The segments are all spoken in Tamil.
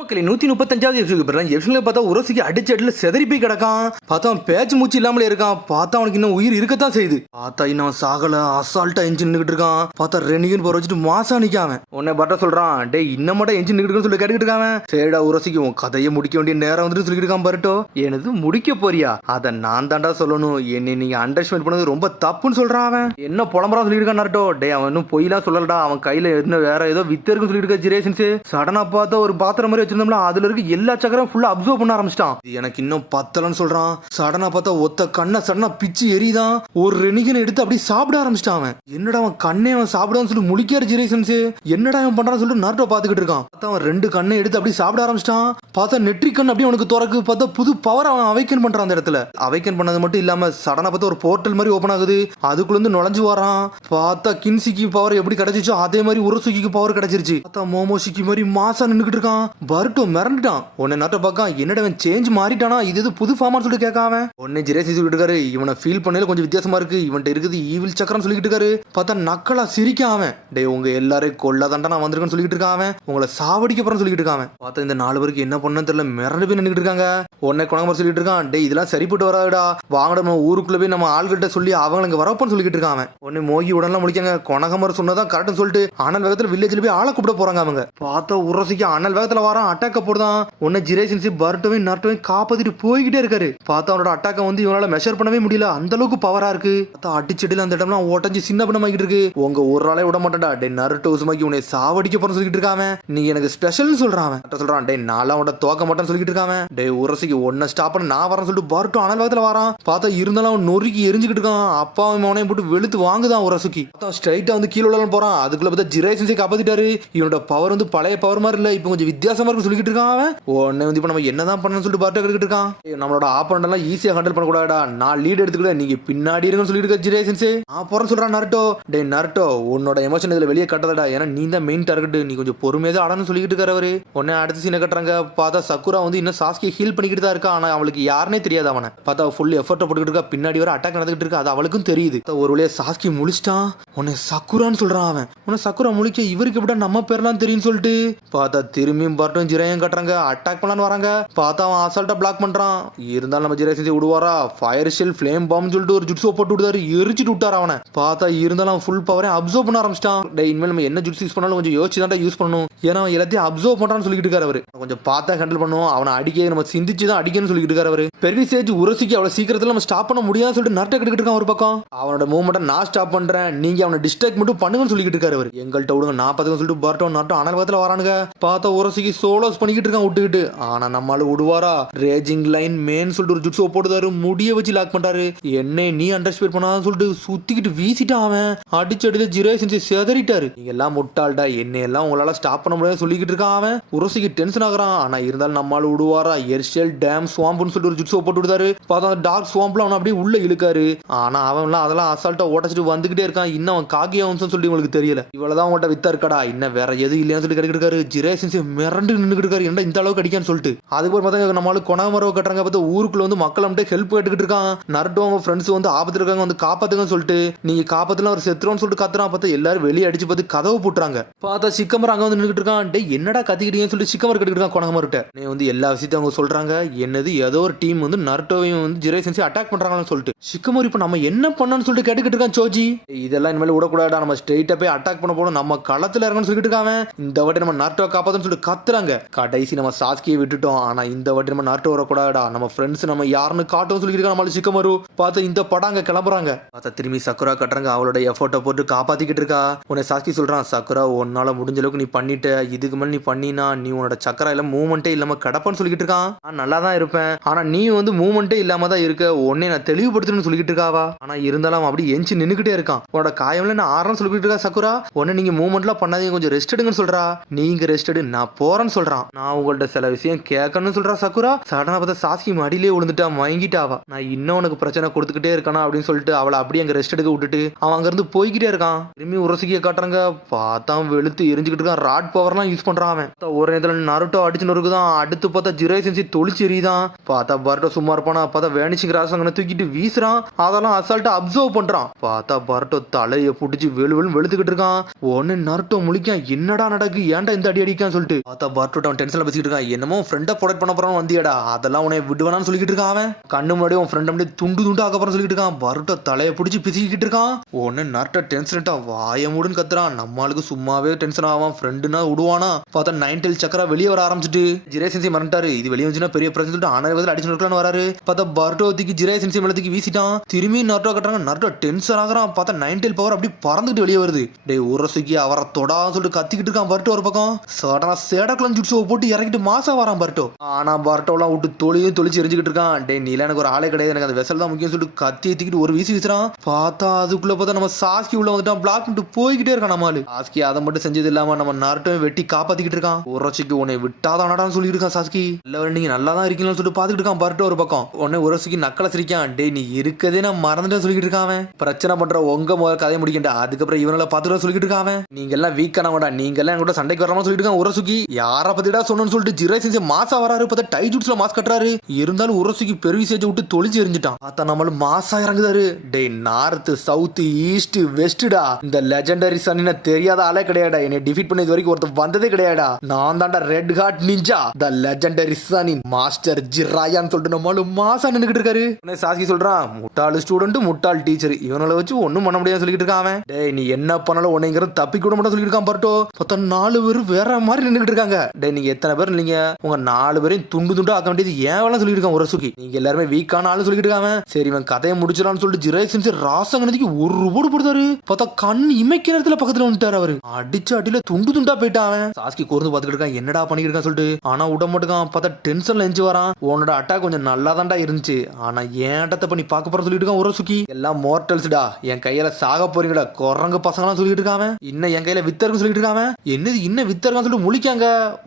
மக்களே 135வது எபிசோட் போறான். எபிசோட்ல பார்த்தா உரசிக்கு அடிச்சு அடில செதறி போய் கிடக்கான். பார்த்தா அவன் பேச்சு மூச்சு இல்லாமலே இருக்கான். பார்த்தா அவனுக்கு இன்னும் உயிர் இருக்கத்தான் செய்யுது. பார்த்தா இன்னும் சாகல, அசால்ட்டா என்ஜின் நின்னுட்டு இருக்கான். பார்த்தா ரெனிகன் போற வச்சுட்டு மாசா நிக்காம உன்னை பட்ட சொல்றான். டே இன்னும் மட்டும் என்ஜின் நின்னுட்டு சொல்லி கேட்டுக்கிட்டு இருக்கான். சரிடா உரசிக்கு உன் கதையை முடிக்க வேண்டிய நேரம் வந்துட்டு சொல்லிட்டு இருக்கான். பரட்டோ எனது முடிக்க போறியா? அதை நான் தாண்டா சொல்லணும். என்னை நீங்க அண்டர்ஸ்டாண்ட் பண்ணது ரொம்ப தப்புன்னு சொல்றான். அவன் என்ன புலம்புறான் சொல்லிட்டு இருக்கான். நரட்டோ டே அவன் இன்னும் பொய்லாம் சொல்லலடா. அவன் கையில என்ன வேற ஏதோ வித்து இருக்குன்னு சொல்லிட்டு இருக்க ஜிரேஷன்ஸ். சடனா பார்த்தா ஒரு பாத்திரம் மாதிரி வச்சிருந்தோம்ல, அதுல இருக்கு எல்லா சக்கரம் ஃபுல்லா அப்சர்வ் பண்ண ஆரம்பிச்சிட்டான். எனக்கு இன்னும் பத்தலன்னு சொல்றான். சடனா பார்த்தா ஒத்த கண்ணை சடனா பிச்சு எரிதான். ஒரு ரெனிகனை எடுத்து அப்படியே சாப்பிட ஆரம்பிச்சிட்டான். அவன் என்னடா அவன் கண்ணே அவன் சாப்பிடான்னு சொல்லி முழிக்காரு ஜிரேஷன்ஸ். என்னடா அவன் பண்றான்னு சொல்லிட்டு நார்டோ பாத்துக்கிட்டு இருக்கான். பார்த்தா அவன் ரெண்டு கண்ணை எடுத்து அப்படியே சாப்பிட ஆரம்பிச்சிட்டான். பார்த்தா நெட்ரி கண் அப்படியே அவனுக்கு துறக்கு. பார்த்தா புது பவர் அவன் அவைக்கன் பண்றான். அந்த இடத்துல அவைக்கன் பண்ணது மட்டும் இல்லாம சடனா பார்த்தா ஒரு போர்ட்டல் மாதிரி ஓபன் ஆகுது. அதுக்குள்ள இருந்து நுழைஞ்சு வரான். பார்த்தா கின்சிக்கு பவர் எப்படி கிடைச்சிச்சோ அதே மாதிரி உரசுகிக்கு பவர் கிடைச்சிருச்சு. பார்த்தா மோமோசிக்கு மாதிரி மாசா நின்னுக்கிட்டு இருக்கான். பர்ட்டோ மிரண்டுட்டான். உன்னை நாட்ட பார்க்க என்னடா சேஞ்ச் மாறிட்டானா, இது புது ஃபார்மான்னு சொல்லிட்டு கேட்காம உடனே ஜிரேசி சொல்லிட்டு இருக்காரு. இவனை ஃபீல் பண்ணல கொஞ்சம் வித்தியாசமா இருக்கு. இவன்ட்ட இருக்குது ஈவில் சக்கரம் சொல்லிட்டு இருக்காரு. பார்த்தா நக்கலா சிரிக்க அவன். டே உங்க எல்லாரையும் கொல்லாதாண்டா நான் வந்திருக்கேன்னு சொல்லிட்டு இருக்கான். உங்களை சாவடிக்க போறேன்னு சொல்லிட்டு இருக்கான். பார்த்தா இந்த 4 பேருக்கு என்ன பண்ணு தெரியல, மிரண்டு போய் நின்றுட்டு இருக்காங்க. உடனே குணமா சொல்லிட்டு இருக்கான். டே இதெல்லாம் சரிப்பட்டு வராதுடா, வாங்கட நம்ம ஊருக்குள்ள போய் நம்ம ஆள்கிட்ட சொல்லி அவங்க இங்க வரப்போன்னு சொல்லிட்டு இருக்கான். உடனே மோகி உடனே முடிக்காங்க. கொணகமர் சொன்னதான் கரெக்ட்னு சொல்லிட்டு அனல் வேகத்துல வில்லேஜ்ல போய் ஆளை கூப்பிட போறாங்க. அவங்க பார்த்தா உரசிக்கு அனல் வேகத்துல வரான். அட்டாக்க போடுதான். உடனே ஜிரேஷன்ஸ் பர்ட்டோவையும் நர்ட்டோவையும் காப்பாத்திட்டு போய்கிட்டே இருக்காரு. பார்த்தா அவனோட அட்டாக்க வந்து இவனால மெஷர் பண்ணவே முடியல, அந்த அளவுக்கு பவரா இருக்கு. பார்த்தா அடிச்சடில அந்த இடம்லாம் ஓட்டஞ்சு சின்ன பண்ணமாக்கிட்டு இருக்கு. உங்க ஒரு ஆளே விட மாட்டேன்டா. டே நருட்டோ உசுமாக்கி உன்னை சாவடிக்க போறேன்னு சொல்லிட்டு இருக்காம. நீ எனக்கு ஸ்பெஷல்னு சொல்றான். சொல்றான் டே நான்லாம் உன்னை தோக்க மாட்டேன்னு சொல்லிட்டு இருக்காம. டே உரசிக்கு ஒன்ன ஸ்டாப் பண்ண நான் வரேன்னு சொல்லிட்டு பர்ட்டோ அனல் வேகத்துல வரான். பார்த்தா இருந்தாலும் அவன் நொறுக்கி எரிஞ்சுக்கிட்டு இருக்கான். அப்பாவும் அவனையும் போட்டு வெளுத்து வாங்குதான் உரசுக்கி. பார்த்தா ஸ்ட்ரைட்டா வந்து கீழே விழலாம் போறான். அதுக்குள்ள பார்த்தா ஜிரேஷன்ஸை காப்பாத்திட்டாரு. இவனோட பவர் வந்து பழைய பவர் மாதிரி இல்ல, இப்போ கொஞ்சம் வித்தியாசமா இருக்கு சொல்லிட்டு இருக்கான். அவன் உடனே வந்து இப்ப நம்ம என்னதான் பண்ணணும்னு சொல்லிட்டு பார்த்து கேட்டுக்கிட்டு இருக்கான். நம்மளோட ஆப்போனன்ட் எல்லாம் ஈஸியா ஹேண்டில் பண்ண கூடாடா, நான் லீட் எடுத்துக்கிட, நீங்க பின்னாடி இருங்கன்னு சொல்லிட்டு இருக்க ஜிரேஷன்ஸ். போறேன்னு சொல்றான் நருட்டோ. டே நருட்டோ உன்னோட எமோஷன் இதுல வெளியே கட்டலடா, ஏன்னா நீ தான் மெயின் டார்கெட், நீ கொஞ்சம் பொறுமையா தான் ஆடணும்னு சொல்லிட்டு இருக்காரு. உடனே அடுத்த சீனை கட்டுறாங்க. பார்த்தா சக்குரா வந்து இன்னும் சாஸ்கி ஹீல் பண்ணிக்கிட்டு தான் இருக்கா. ஆனா அவளுக்கு யாருனே தெரியாது. அவனை பார்த்தா ஃபுல் எஃபர்ட் போட்டுக்கிட்டு இருக்கா. பின்னாடி வர அட்டாக் நடந்துகிட்டு இருக்கு, அது அவளுக்கும் தெரியுது. ஒரு வழியா சாஸ்கி முழிச்சிட்டான். உன்னை சக்குரான்னு சொல்றான். அவன் உன்னை சக்குரா முழிக்க இவருக்கு எப்படா நம்ம பேர்லாம் தெரியும் சொல்லிட்டு பார்த்தா திரும்பியும் பர்ட்டும் ஜிரையும் கட்டுறாங்க. அட்டாக் பண்ணலான்னு வராங்க. பார்த்தா அவன் அசால்ட்டா பிளாக் பண்றான். இருந்தாலும் நம்ம ஜிரேஷன்ஸ் விடுவாரா? ஃபயர் ஷெல் ஃப்ளேம் பாம் சொல்லிட்டு ஒரு ஜுட்ஸோ போட்டு விட்டாரு, எரிச்சிட்டு விட்டாரு அவனை. பார்த்தா இருந்தாலும் அவன் ஃபுல் பவரை அப்சர்வ் பண்ண ஆரம்பிச்சிட்டான். டே இனிமேல் நம்ம என்ன ஜுட்ஸ் யூஸ் பண்ணாலும் கொஞ்சம் யோசிச்சு தான் யூஸ் பண்ணணும், ஏன்னா அவன் எல்லாத்தையும் அப்சர்வ் பண்றான்னு சொல்லிட்டு இருக்காரு. அவரு கொஞ்சம் பார்த்தா ஹேண்டில் பண்ணுவோம், அவனை அடிக்க நம்ம சிந்திச்சு தான் அடிக்கணும்னு சொல்லிட்டு இருக்காரு. அவரு பெர்விசேஜ் உரசிக்கு அவ்வளவு சீக்கிரத்துல நம்ம ஸ்டாப் பண்ண முடியாதுன்னு சொல்லிட்டு நர்ட்ட கட்டிக்கிட்டு இருக்கான். ஒரு பக்கம் அவனோட மூவ்மெண்ட்டை நான் ஸ்டாப் பண்றேன், நீங்க அவனை டிஸ்ட்ராக்ட் மட்டும் பண்ணுங்கன்னு சொல்லிட்டு இருக்காரு. அவர் எங்கள்கிட்ட விடுங்க, நான் பார்த்துக்கன்னு சொல்லிட்டு பர்ட்டோ நர்ட்டோ அனல் வேகத்துல வரானுங்க. பார்த்தா உரசிக்கு சோலோஸ் பண்ணிக்கிட்டு இருக்கான் விட்டுக்கிட்டு. ஆனா நம்மளால விடுவாரா? ரேஜிங் லைன் மேன் சொல்லிட்டு ஒரு ஜுட்ஸோ போடுதாரு, முடிய வச்சு லாக் பண்றாரு. என்னை நீ அண்டர்ஸ்டாண்ட் பண்ணான்னு சொல்லிட்டு சுத்திக்கிட்டு வீசிட்டான். அவன் அடிச்சடியில ஜிரேஷன்ஸ் செதறிட்டாரு. நீங்க எல்லாம் முட்டாள்டா, என்னை எல்லாம் உங்களால ஸ்டாப் பண்ண முடியாது சொல்லிக்கிட்டு இருக்கான். அவன் உரசிக்கு டென்ஷன் ஆகுறான். ஆனா இருந்தாலும் நம்மளால விடுவாரா? எர்ஷெல் டேம் ஸ்வாம்ப்னு சொல்லிட்டு ஒரு ஜுட்ஸோ போட்டு விடுதாரு. பார்த்தா அந்த டார்க் ஸ்வாம்ப்ல அவன் அப்படியே உள்ள இழுக்காரு. ஆனா அவன்லாம் அதெல்லாம் அசால்ட்டா ஓட்டச்சிட்டு வந்துகிட்டே இருக்கான். இன்னும் அவன் காகியா சொல்லி உங்களுக்கு தெரியல. இவ்வளவுதான் உங்கள்கிட்ட வித்தா இருக்காடா, இன்னும் வேற எதுவும் இல்லையான்னு சொல்லி கிடைக்கிட்டு இருக்காரு. ஜிரேஷன்ஸ் மிரண்டு நின்னுக்கிட்டு இருக்காரு. என்ன இந்த அளவுக்கு அடிக்கான்னு சொல்லிட்டு அதுக்கு பார்த்தா நம்மளுக்கு கொணமரவு கட்டுறாங்க. பார்த்து ஊருக்குள்ள வந்து மக்கள் வந்துட்டு ஹெல்ப் கேட்டுக்கிட்டு இருக்கான். நருட்டோ அவங்க ஃப்ரெண்ட்ஸ் வந்து ஆபத்துல இருக்காங்க, வந்து காப்பாத்துங்கன்னு சொல்லிட்டு. நீங்க காப்பாத்துல ஒரு செத்துறோன்னு சொல்லிட்டு கத்துறான். பார்த்தா எல்லாரும் வெளியே அடிச்சு பார்த்து கதவு போட்டுறாங்க. பார்த்தா சிக்கமர் அங்க வந்து நின்றுட்டு இருக்கான். டே என்னடா கத்திக்கிட்டீங்கன்னு சொல்லிட்டு சிக்கமர் கட்டிக்கிட்டு இருக்கான் கொணமர்கிட்ட. நீ வந்து எல்லா விஷயத்தையும் அவங்க சொல்றாங்க. என்னது ஏதோ ஒரு டீம் வந்து நருட்டோவையும் வந்து ஜிரேஷன்ஸையும் அட்டாக் பண்றாங்கன்னு சொல்லிட்டு சிக்கமர் இப்ப நம்ம என்ன பண்ணணும்னு சொல்லிட்டு கேட்டுக்கிட்டு இருக்கான். சோஜி இதெல்லாம் இனிமேல் விடக்கூடாடா, நம்ம ஸ்ட்ரெயிட்டா போய் அட்டாக் பண்ண போறோம், நம்ம களத்துல இருக்கணும்னு சொல்லிட்டு இருக்காங்க. இந்த வாட்டி நம்ம நருட்டோ காப்பாத்துன்னு சொல்லிட்டு கத்துறாங்க. கடைசி நம்ம சாஸ்கியை விட்டுட்டோம், ஆனா இந்த வாட்டி நம்ம நருட்டோ வரக்கூடாதா, நம்ம ஃப்ரெண்ட்ஸ் நம்ம யாருன்னு காட்டும் சொல்லிட்டு நம்ம சிக்கமரு. பார்த்து இந்த படாங்க கிளம்புறாங்க. பார்த்தா திரும்பி சக்குரா கட்டுறாங்க. அவளோட எஃபோர்ட்டை போட்டு காப்பாத்திக்கிட்டு இருக்கா. உன்னை சாஸ்கி சொல்றான், சக்குரா உன்னால முடிஞ்ச அளவுக்கு நீ பண்ணிட்ட, இதுக்கு மேல நீ பண்ணினா நீ உன்னோட சக்கரா இல்ல மூவ்மெண்டே இல்லாம கிடப்பான்னு சொல்லிட்டு இருக்கான். நான் நல்லா தான் இருப்பேன், ஆனா நீ வந்து மூவ்மெண்டே இல்லாம தான் இருக்க, உன்னை நான் தெளிவுபடுத்தணும்னு சொல்லிட்டு இருக்காவா. ஆனா இருந்தாலும் அப்படி எஞ்சி நின்னுக்கிட்டே இருக்கான். உன்னோட காயம்ல நான் ஆறன்னு சொல்லிட்டு இருக்கா சக்குரா. உன்னை நீங்க மூவ்மெண்ட்லாம் பண்ணாதீங்க, கொஞ்சம் ரெஸ்ட் எடுங்கன்னு சொல்றா. நீங்க ரெஸ்ட் எடு, நான் போறேன்னு சொல்றான். நான் உங்கள்ட்ட சில விஷயம் கேட்கணும்னு சொல்றா சக்குரா. சடனா பார்த்தா சாஸ்கி மடியிலே விழுந்துட்டா, மயங்கிட்டாவா. நான் இன்னும் உனக்கு பிரச்சனை கொடுத்துக்கிட்டே இருக்கானா அப்படின்னு சொல்லிட்டு அவளை அப்படியே அங்க ரெஸ்ட் எடுக்க விட்டுட்டு அவன் அங்க இருந்து போய்கிட்டே இருக்கான். திரும்பி உரசிக்க காட்டுறாங்க. பார்த்தா வெளுத்து எரிஞ்சுக்கிட்டு இருக்கான். ராட் பவர்லாம் யூஸ் பண்றான். அவன் ஒரு நேரத்துல நருட்டோ அடிச்சு நொறுக்குதான். அடுத்து பார்த்தா ஜிரேஷன்ஸை தொளிச்சு எறிதான். பார்த்தா பர்ட்டோ சும்மா இருப்பானா. பார்த்தா வேனிச்சிங் ராஸ் அங்கே தூக்கிட்டு வீசுறான். அதெல்லாம் அசால்ட்டா அப்சர்வ் பண்றான். பார்த்தா பர்ட்டோ தலையை புடிச்சு வெளுத்துக்கிட்டு இருக்கான். ஒன்னு நருட்டோ முழிக்கான். என்னடா நடக்கு, ஏன்டா இந்த அடி அடிக்கான்னு சொல்லிட்டு பார்த்தா பர்ட்டோ அவன் டென்ஷன்ல பேசிக்கிட்டு இருக்கான். என்னமோ ஃப்ரெண்டை ப்ரொடெக்ட் பண்ண போறான்னு வந்தியாடா, அதெல்லாம் உன்னை விடுவேனான்னு சொல்லிக்கிட்டு இருக்கான். அவன் கண்ணு முன்னாடி உன் ஃப்ரெண்ட் அப்படியே துண்டு துண்டு ஆக்க போறான்னு சொல்லிட்டு இருக்கான். பர்ட்டோ தலையை பிடிச்சி பிசிக்கிட்டு இருக்கான். உடனே நர்ட்டோ டென்ஷன்ட்டா வாய மூடுன்னு கத்துறான். நம்மளுக்கு சும்மாவே டென்ஷன் ஆவான், ஃப்ரெண்டுனா விடுவானா பார்த்தா 9 டெயில் சக்கரா வெளியே வர ஆரம்பிச்சிட்டு ஜிரே சென்சி மறந்துட்டாரு. இது வெளியே வந்துச்சுன்னா பெரிய பிரச்சனை சொல்லிட்டு ஆனவதில் அடிச்சு நிற்கலான்னு வராரு. பார்த்தா பர்ட்டோத்துக்கு ஜிரே சென்சி மேலத்துக்கு வீசிட்டான். திரும்பி நர்ட்டோ கட்டுறாங்க. நர்ட்டோ டென்ஷன் ஆகிறான். பார்த்தா 9 டெயில் பவர் அப்படி பறந்துட்டு வெளியே வருது. டேய் உரசுக்கி அவரை தொடான்னு சொல்லிட்டு கத்திக்கிட்டு இருக்கான் பர்ட்டோ ஒரு பக்கம். சடனா சேடக்குளம் ஜுட்ஸுவை போட்டு இறக்கிட்டு மாசா வரான் பர்ட்டோ. ஆனா பர்ட்டோலாம் விட்டு தொழிச்சு எரிஞ்சுக்கிட்டு இருக்கான். டே நீல எனக்கு ஒரு ஆளே கிடையாது, எனக்கு அந்த வெசல் தான் முக்கியம் சொல்லிட்டு கத்தி ஏத்திக்கிட்டு ஒரு வீசி வீசுறான். பார்த்தா அதுக்குள்ள பார்த்தா நம்ம சாஸ்கி உள்ள வந்துட்டான். பிளாக் பண்ணிட்டு போய்கிட்டே இருக்கான். நம்மளு சாஸ்கி அதை மட்டும் செஞ்சது இல்லாம நம்ம நர்ட்டோ வெட்டி காப்பாத்திக்கிட்டு இருக்கான். உரசிக்கு உன்னை விட்டாதானடான்னு சொல்லி இருக்கான் சாஸ்கி. இல்ல நீங்க நல்லா தான் இருக்கீங்கன்னு சொல்லிட்டு பாத்துக்கிட்டு இருக்கான் பர்ட்டோ ஒரு பக்கம். உடனே உரசிக்கு நக்கலை சிரிக்கான். டே நீ இருக்கதே நான் மறந்துட்டேன் சொல்லிட்டு இருக்கான். பிரச்சனை பண்ற உங்க முதல் கதையை முடிக்கண்டா, அதுக்கப்புறம் இவனால பாத்துட்டு சொல்லிட்டு இருக்கான். நீங்க எல்லாம் வீக்கானவடா, நீங்க எல்லாம் என்கிட்ட சண்டைக்கு வரலாம்னு சொல்லிட்டு இருக்கான் உரசுகி. யார பத்திடா சொன்னு சொல்லிட்டு ஜிரே சென்சி மாசா வராரு. பார்த்தா டை ஜூட்ஸ்ல மாஸ் கட்டுறாரு. இருந்தாலும் உரசுகி பெரிய சேஜை விட்டு தொழிச்சு எரிஞ்சிட்டான். பார்த்தா நம்மளும் மாசா இறங்குதாரு. டே நார்த் சவுத் ஈஸ்ட் வெஸ்டா இந்த லெஜெண்டரி சன்னின தெரியாத ஆளே கிடையாடா. என்னை டிஃபீட் பண்ணது வரைக்கும் ஒருத்தர் வந்ததே கிடையாடா. நான் தாண்டா red heart ninja the legendary சன்னின் மாஸ்டர் ஜிராயான்னு சொல்லிட்டு நம்மளும் மாசா நின்னுகிட்டு இருக்காரு. சாஸ்கி சொல்றான் முட்டாள் ஸ்டூடெண்ட் முட்டாள் டீச்சர், இவனால வச்சு ஒண்ணும் பண்ண முடியாது சொல்லிட்டு இருக்கான். டேய் நீ என்ன பண்ணாலும் உன்னைங்கிறது தப்பிக்க விட மாட்டேன் சொல்லிட்டு இருக்கான் பர்ட்டோ. பார்த்தா 4 பேர் வேற மாதிரி நின்னுகிட்டு இருக்காங்க. டேய் நீங்க எத்தனை பேர் நீங்க உங்க 4 பேரையும் துண்டு துண்டு ஆக்க வேண்டியது ஏன் வேலை சொல்லிட்டு இருக்கான் உரசுகி. நீங்க எல்லாருமே வீக்கான ஆளு சொல்லிட்டு இருக்காங்க. சரி இவன் கதையை முடிச்சிடலாம்னு சொல்லிட்டு ஜிரே சென்சி ராசங்கனதுக்கு ஒரு போடு போடுறாரு. பார்த்தா கண் இமைக்க நேரத்துல பக்கத்துல வந்துட்டாரு. அவரு அடிச்சு அடியில துண்டு துண்டா போயிட்டான். சாஸ்கி கூர்ந்து பாத்துக்கிட்டு இருக்கான் என்னடா பண்ணிக்கிட்டு இருக்கான் சொல்லிட்டு. ஆனா விட மாட்டுக்கான். பார்த்தா டென்ஷன்ல எஞ்சி வரான். உன்னோட அட்டாக் கொஞ்சம் நல்லா தான்டா இருந்துச்சு, ஆனா ஏன் அட்டத்தை பண்ணி பார்க்க போற சொல்லிட்டு இருக்கான் உரசுகி. எல்லாம் மோர்டல்ஸ்டா, என் கையில சாக போறீங்கடா குரங்கு பசங்கலாம் சொல்லிட்டு இருக்காங்க. இன்னும் என் கையில வித்தருக்கு சொல்லிட்டு இருக்காங்க. என்னது இன்னும் வித்தருக்கான்னு சொல்லிட்டு முழிக்காங்க.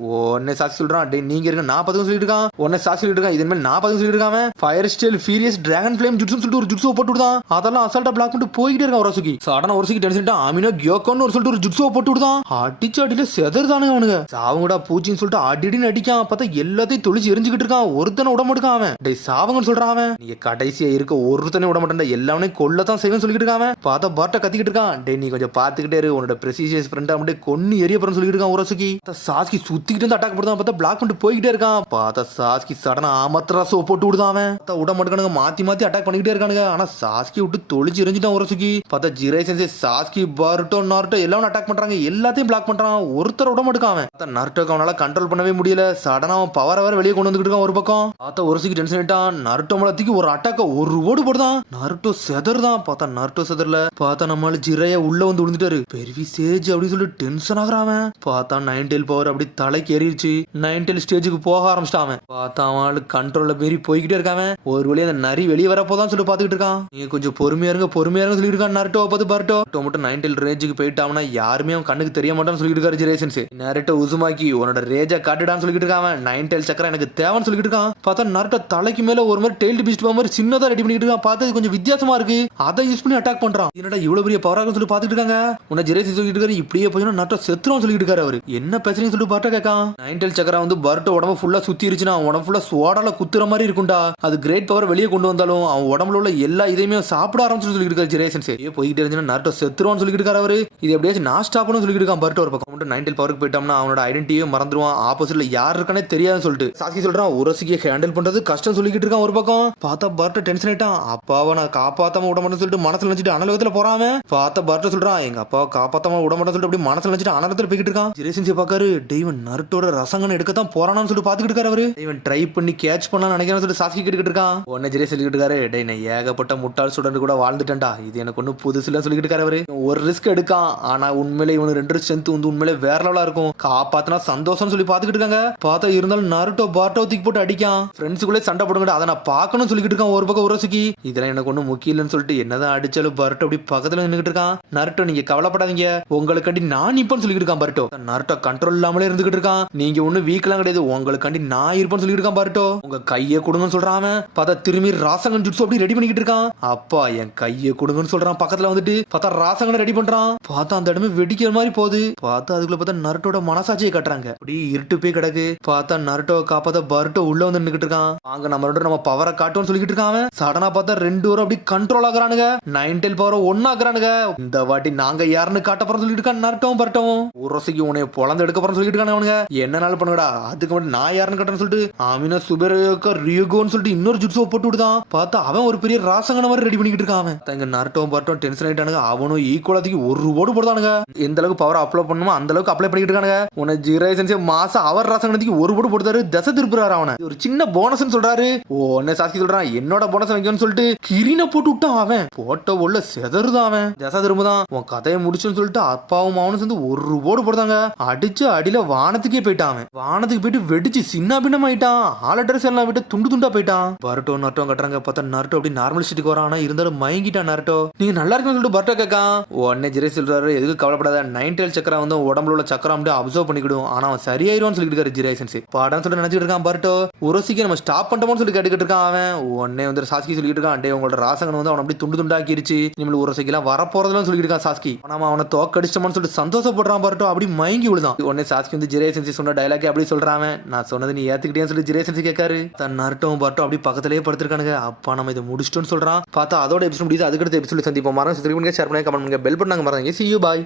உடனே சாஸ்கி சொல்றான் டே நீங்க இருக்க 40 சொல்லிட்டு இருக்கான். உடனே சாஸ்கி சொல்லிட்டு இருக்கான் இதன் மேல 40 சொல்லிட்டு இருக்காங்க. Fire style furious dragon flame ஜுட்ஸ்னு சொல்லிட்டு ஒரு ஜுட்ஸோ போட்டு விடுதான். அதெல்லாம் அசால்ட்டா பிளாக் பண்ணிட்டு போய்கிட்டே இருக்கான் உரசுகி. சடனா உரசுகி டென்ஷன் அமினோ கியோகோன்னு ஒரு சொல்லிட்டு ஒரு ஜுட்ஸோ போட்டு விடுதான். அடிச்சு அடியில செதர்தானுங்க அவனுங்க. சாவங்கடா பூச்சின்னு சொல்லிட்டு அடிடின்னு அடிக்கான். பார்த்தா எல்லாத்தையும் தொழிச்சு எரிஞ்சுக்கிட்டு இருக்கான். ஒருத்தனை விட மாட்டான் அவன். டே சாவங்கன்னு சொல்றான் அவன். நீங்க கடைசியா இருக்க ஒருத்தனை விட மாட்டேன், எல்லாமே கொல்லத்தான் செய்வேன்னு சொல்லிட்டு இருக்கான். பார்த்தா பர்ட்ட கத்திக்கிட்டு இருக்கான். டே நீ கொஞ்சம் பாத்துக்கிட்டே இரு, உன்னோட பிரசிஷியஸ் ஃப்ரெண்டா மட்டும் கொன்னு எரிய போறன்னு சொல்லிட்டு இருக்கான் உரசுகி. சாஸ்கி சுத்திக்கிட்டு வந்து அட்டாக் பண்ணுதான். பார்த்தா பிளாக் பண்ணிட்டு போய்கிட்டே இருக்கான். பார்த்தா சாஸ்கி சடனா ஆமத்ராசோ போட்டு விடுதான் அவன். பார்த்தா விட மாட்டானுங்க, மாத்தி மாத்தி அட்டாக் பண்ணிக்கிட்டே இருக்கானுங்க. ஆனா சாஸ்கி விட்டு தொழிச்சு எரிஞ்சிட்டான் உரசுகி. பார்த்தா ஜிரே சென்சி சாஸ்கி பர்ட்டோ நார்ட்டோ எல்லாம் அட்டாக் பண்றாங்க, எல்லாத்தையும் பிளாக் பண்றான். ஒருத்தர் விட மாட்டான் அவன். பார்த்தா நார்ட்டோக்கு அவனால கண்ட்ரோல் பண்ணவே முடியல. சடனா அவன் பவரை வேற வெளியே கொண்டு வந்துட்டு இருக்கான் ஒரு பக்கம். பார்த்தா உரசுகி டென்ஷன் ஆயிட்டான். நார்ட்டோ மேலத்துக்கு ஒரு அட்டாக்க ஒரு ஓடு போடுதான். நார்ட்டோ செதர்தான். பார்த்தா நார்ட்டோ செதர்ல. பார்த்தா நம்மளால ஜிரையா உள்ள வந்து விழுந்துட்டாரு. பெரிய சேஜ் அப்படின்னு சொல்லி டென்ஷன் ஆகுறான். பார்த்தா 9 டெயில் பவர் அப்படி தலைக்கு ஏறிடுச்சு. 9 டெயில் ஸ்டேஜுக்கு போக ஆரம்பிச்சிட்டான். பார்த்தா அவன் கண்ட்ரோல்ல மீறி போய்கிட்டே இருக்கான். ஒரு வழியா அந்த நரி வெளியே வரப்போதான் சொல்லி பாத்துக்கிட்டு இருக்கான். நீங்க கொஞ்சம் பொறுமையா இருங்க சொல்லிட்டு இருக்கான் நாருட்டோ. பார்த்து பர்ட்டோ மட்டும் 9 டெயில் ரேஞ்சுக்கு போயிட்டான்னா யாருமே அவன் கண்ணுக்கு தெரிய மாட்டான்னு சொல்லிட்டு இருக்காரு ஜிரே சென்சி. நாருட்டோ உசுமாக்கி உன்னோட ரேஜா காட்டுடான்னு சொல்லிட்டு இருக்கான். 9 டெயில் சக்கரம் எனக்கு தேவைன்னு சொல்லிட்டு இருக்கான். பார்த்தா நாருட்டோ தலைக்கு மேல ஒரு மாதிரி டெயில் பீஸ்ட் மாதிரி சின்னதா ரெடி பண்ணிட்டு இருக்கான். பார்த்தது கொஞ்சம் வித்தியாசமா இருக்கு. அதை யூஸ் பண்ணி அட்டாக் பண்றான். என்னடா இவ்வளவு பெரிய பவராக சொல்லி பாத்துட்டு இருக்காங்க. உன்னை ஜிரே சென்சி சொல்லிட்டு இருக்காரு. இப்படியே போய் நாருட்டோ செத்துரும் சொல்லிட்டு இருக்காரு. அவரு என்ன பிரச்சனைன்னு சொல்லிட்டு பர்ட்டோ கேட்கான். 9 டெயில் சக்கரம் வந்து பர்ட்டோ உடம்பு ஃபுல்லா சுத்தி இருச்சுன்னா உடம்பு ஃபுல்லா சுவாடால குத்துற மாதிரி இருக்கும்டா. அது கிரேட் பவர் வெளியே கொண்டு வந்தாலும் அவன் உடம்புல உள்ள எல்லா இதையுமே சாப்பிட ஆரம்பிச்சு சொல்லிட்டு இருக்காரு ஜிரே சென்சி. போய்கிட்டே இருந்துச்சுன்னா நாருட்டோ செத்துருவான்னு சொல்லிட்டு இருக்காரு. அவரு இது எப்படியாச்சும் நான் ஸ்டாப் பண்ணு சொல்லிட்டு இருக்கான். பர்ட்டோ ஒரு பக்கம் மட்டும் 9 டெயில் பவருக்கு போயிட்டோம்னா அவனோட ஐடென்டிட்டியே மறந்துடுவான். ஆப்போசிட்ல யார் இருக்கானே தெரியாதுன்னு சொல்லிட்டு சாஸ்கி சொல்றான். உரசுகியை ஹேண்டில் பண்றது கஷ்டம் சொல்லிட்டு இருக்கான் ஒரு பக்கம். பார்த்தா பர்ட்டோ டென்ஷன் ஆயிட்டான். அப்பாவை நான் காப்பாத்தாம விட மாட்டேன்னு சொல்லிட்டு மனசுல நினைச்சிட்டு அனலகத்துல போறான். பார்த்தா பர்ட்டோ சொல்றான் எங்க அப்பாவை காப்பாத்தாம விட மாட்டேன்னு சொல்லிட்டு அப்படி மனசுல நினைச்சிட்டு அனலகத்துல போய்கிட்டு இருக்கான். ஜிரே சென்சி பாக்காரு. டேவன் நருட்டோட ரசங்கன் எடுக்கத்தான் போறானான்னு சொல்லிட்டு பாத்துக்கிட்டு இருக்காரு. அவரு இவன் ட்ரை பண்ணி கேட்ச் பண்ணலாம்னு நினைக்கிறேன்னு சொல்லிட்டு சாஸ்கி கேட்டுக்கிட்டு இருக்கான். உடனே ஜிரே சொல்லிட்டு இருக்காரு. டே நான் ஏகப்பட்ட முட்டாள் ஸ்டூடெண்ட் கூட வாழ்ந்துட்டேன்டா, இது எனக்கு ஒன்னும் புதுசு இல்ல சொல்லிட்டு இருக்காரு. அவரு ஒரு ரிஸ்க் எடுக்கான். ஆனா உண்மையிலே இவனு 2 ஸ்ட்ரென்த் வந்து உண்மையிலே வேற லெவலா இருக்கும். காப்பாத்தினா சந்தோஷம் சொல்லி பாத்துக்கிட்டு இருக்காங்க. பார்த்தா இருந்தாலும் நாருட்டோ பர்ட்டோ தூக்கி போட்டு அடிக்கான். ஃப்ரெண்ட்ஸுக்குள்ளே சண்டை போடுங்க, அதை நான் பார்க்கணும் சொல்லிட்டு இருக்கான் ஒரு பக்கம் உரசுகி. இதெல்லாம் எனக்கு ஒன்னும் முக்கியம் இல்லைன்னு சொல்லிட்டு என்னதான் அடிச்சாலும் பர்ட்டோ அப்படி பக்கத்துல நின்றுட்டு இருக்கான். நாருட்டோ நீங்க கவலைப்படாதீங்க, உங்களுக்காண்டி நான் இப்பன்னு சொல்லிட்டு இருக்கான். பர்ட்டோ நாருட்டோ கண்ட்ரோல் இல்லாமலே இருந்துகிட்டு இருக்கான். நீங்க ஒன்னும் வீக்கெல்லாம் கிடையாது, உங்களுக்காண்டி நான் இருப்பேன்னு சொல்லிட்டு இருக்கான். பர்ட்டோ உங்க கையை கொடுங்கன்னு சொல்றான். பார்த்தா திரும்பி ராசங்கன் ஜுட்ஸு அப்படி ரெடி பண்ணிக்கிட்டு இருக்கான். அப்பா என் கையை கொடுங்கன்னு சொல்றான். பக்கத்துல வந்துட்டு பார்த்தா ராசங்கனை ரெடி பண்றான். பார்த்தா அந்த இடமே வெடிக்கிற மாதிரி போகுது. பார்த்தா அதுக்குள்ள பார்த்தா நருட்டோட மனசாட்சியை கட்டுறாங்க. அப்படி இருட்டு போய் கிடக்கு. பார்த்தா நருட்டோவை காப்பாத்த பர்ட்டோ உள்ள வந்து நின்னுட்டு இருக்கான். அங்க நம்ம பவரை காட்டுவோம்னு சொல்லிட்டு இருக்கான். சடனா பார்த்தா 2 பேரும் அப்படி கண்ட்ரோல் ஆகுறானுங்க. 9 டெயில் பவரை ஒன்னாக்குறானுங்க. இந்த வாட்டி நாங்க யாருன்னு காட்ட போறோம் சொல்லிட்டு இருக்கான் நருட்டோவும் பர்ட்டோவும். உரசிக்கு உன்னை பொழந்து எடுக்க போறோம் சொல்லிட்டு இருக்கானுங்க. என்னனாலும் பண்ணுங்கடா, அதுக்கு மட்டும் நான் யாருன்னு கட்டணும்னு சொல்லிட்டு ஆமினா சுபேரயோக்கா ரியோகோன்னு சொல்லிட்டு இன்னொரு ஜுட்ஸோ போட்டு விடுதான். பார்த்தா அவன் ஒரு பெரிய ராசங்கன மாதிரி ரெடி பண்ணிக்கிட்டு இருக்கான். அவன் தங்க நருட்டோவும் பர்ட்டோவும் டென்ஷன் ஆயிட்டானுங்க. அவனும் ஈக்குவலாதிக்கு ஒரு ஓடு போடுதானுங்க. எந்த அளவுக்கு பவர் அப்ளை பண்ணுமோ அந்த அளவுக்கு அப்ளை பண்ணிட்டு இருக்கானுங்க. உன ஜீரோ மாசம் அவர் ராசங்கனத்துக்கு ஒரு ஓடு போடுறாரு. தசை திருப்புறாரு. அவனை ஒரு சின்ன போனஸ் சொல்றாரு. உடனே சாஸ்கி சொல்றான் என்னோட போனஸ் வைக்கணும்னு சொல்லிட்டு கிரீனை போட்டு விட்டான். அவன் போட்ட உள்ள செதறுதான். அவன் தசை திரும்புதான். உன் கதையை முடிச்சுன்னு சொல்லிட்டு அப்பாவும் அவனும் சேர்ந்து ஒரு ஓடு போடுறாங்க. அடிச்சு அடியில வானத்துக்கே போயிட்டான். அவன் வானத்துக்கு போயிட்டு வெடிச்சு சின்ன பின்னம் ஆயிட்டான். ஆலட்ரஸ் எல்லாம் விட்டு துண்டு துண்டா போயிட்டான். பர்ட்டோ நருட்டோ கட்டுறாங்க. பார்த்தா நருட்டோ அப்படி நார்மல் ஸ்டேட்டுக்கு வரான். இருந்தாலும் மயங்கிட்டான் நருட்டோ. நீங்க நல்லா இருக்குன்னு சொல்லிட்டு பர்ட்டோ கேட்கான். உடனே ஜிரே சொல்றாரு எதுக்கு கவலைப்படாத, நைன்டேல் சக்கரா வந்து உடம்புல உள்ள சக்கரம் அப்படியே அப்சர்வ் பண்ணிக்கிடும். ஆனா அவன் சரியாயிருவான்னு சொல்லிட்டு இருக்காரு ஜிரே சென்சி. பாடான்னு சொல்லிட்டு நினைச்சிட்டு இருக்கான் பர்ட்டோ. உரோசிக்கு நம்ம ஸ்டாப் பண்ணிட்டோம்னு சொல்லி கேட்டுக்கிட்டு இருக்கான். அவன் உடனே வந்து சாஸ்கி சொல்லிட்டு இருக்கான் டே உங்களோட ராசகன் வந்து அவன் அப்படி துண்டு துண்டாக்கிருச்சு, நம்மள உரோசிக்கு எல்லாம் வரப்போறதுலாம் சொல்லிட்டு இருக்கான் சாஸ்கி. ஆனா அவனை தோக்கடிச்சோம்னு சொல்லிட்டு சந்தோஷப்படுறான் பர்ட்டோ. அப்படி மயங்கி விழுதான். உடனே சாஸ்கி வந்து ஜிரே சென்சி சொன்ன டைலாக் அப்படி சொல்றான். நான் சொன்னது நீ ஏத்துக்கிட்டேன்னு சொல்லி ஜிரே சென்சி கேட்காரு. தன் நருட்டோவும் பர்ட்டோ அப்படி பக்கத்திலேயே படுத்திருக்கானுங்க. அப்பா நம்ம இதை முடிச்சிட்டோம்னு சொல்றான். பார்த்தா அதோட எபிசோட் முடியுது. அதுக்கடுத்த எபிசோட் சந்திப்போம். மறந்து ஷேர் பண்ணுங்க, கமெண்ட் பண்ணுங்க, பெல் பண்ணாங்க மறந்துங்க. See you, bye.